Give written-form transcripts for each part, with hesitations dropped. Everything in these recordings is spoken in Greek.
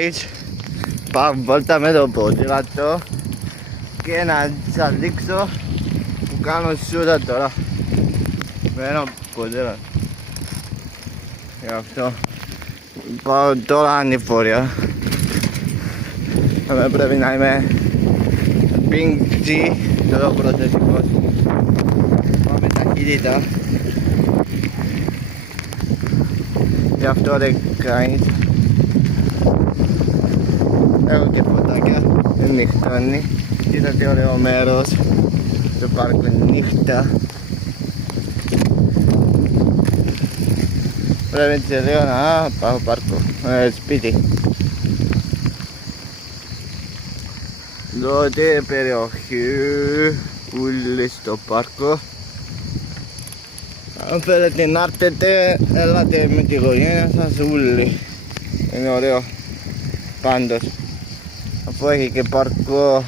guys, πάω βόλτα με το ποδήλατο και να σας δείξω που κάνω σούτα τώρα με ένα ποδήλατο. Γι' αυτό πάω τώρα ανηφορία. Πρέπει να είμαι Ping G, τώρα πρωτοτυπός. Πάμε ταχύτητα. Γι' αυτό δεν κάνεις. Έχω και φωτάκια, δεν νυχτώνει. Κοίτα τι ωραίο μέρος. Το πάρκο είναι νύχτα. Πρέπει σε λίγο να πάω πάρκο, σπίτι. Τότε περιοχή ούλη στο πάρκο. Αν θέλετε να έρθετε, έλατε με τη οικογένεια σας ούλη. Είναι ωραίο πάντως. Αφού έχει και πάρκο,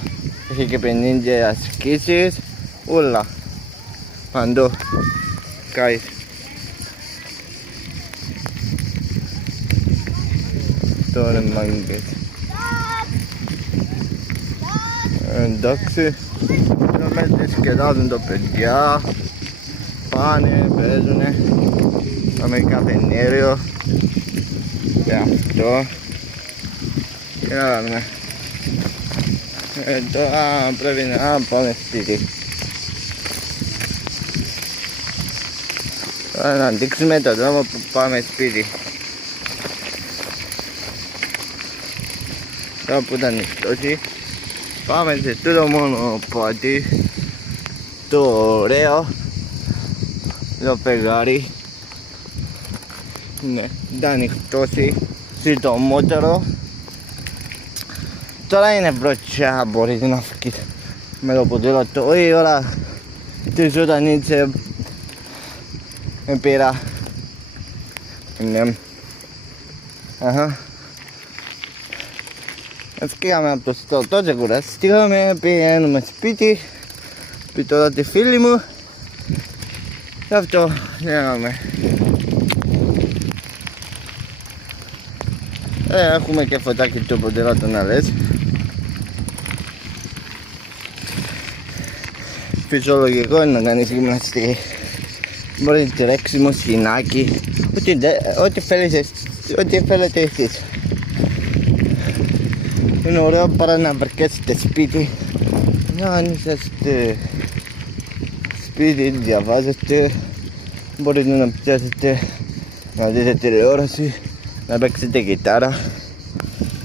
έχει και 50 ασκήσεις, ούλα παντού. Guys. Τώρα είναι μάγκες. Εντάξει, με σκεδάζουν τα παιδιά, πάνε, παίζουνε, πάμε καφενέριο και αυτό και να δούμε. Τώρα πρέπει να πάμε σπίτι. Τώρα να δείξουμε το δρόμο που πάμε σπίτι. Τώρα που ήταν νυχτώσει, πάμε σε τούτο μονοπάτι, το ωραίο, το φεγγάρι. Ναι, ήταν νυχτώσει, συντομότερο. Τώρα είναι βροχιά, μπορείτε να φύγετε με το ποδήλατο. Η ώρα της ζωντανής πήρα. Ναι. Έφυγαμε από το στόλο, τότε κουραστήκαμε, πηγαίνουμε σπίτι, πει τώρα τη φίλη μου και αυτό λέγαμε. Έχουμε και φωτάκι το ποδήλατο να λες. Φυσιολογικό είναι να κάνεις γυμναστική. Μπορεί τρέξιμο, σκηνάκι, ό,τι θέλετε εσείς. Είναι ωραίο παρά να βαρκέσετε σπίτι. Αν είσαστε σπίτι, διαβάζετε, μπορείτε να πιάσετε, να δείτε τηλεόραση, να παίξετε κιθάρα.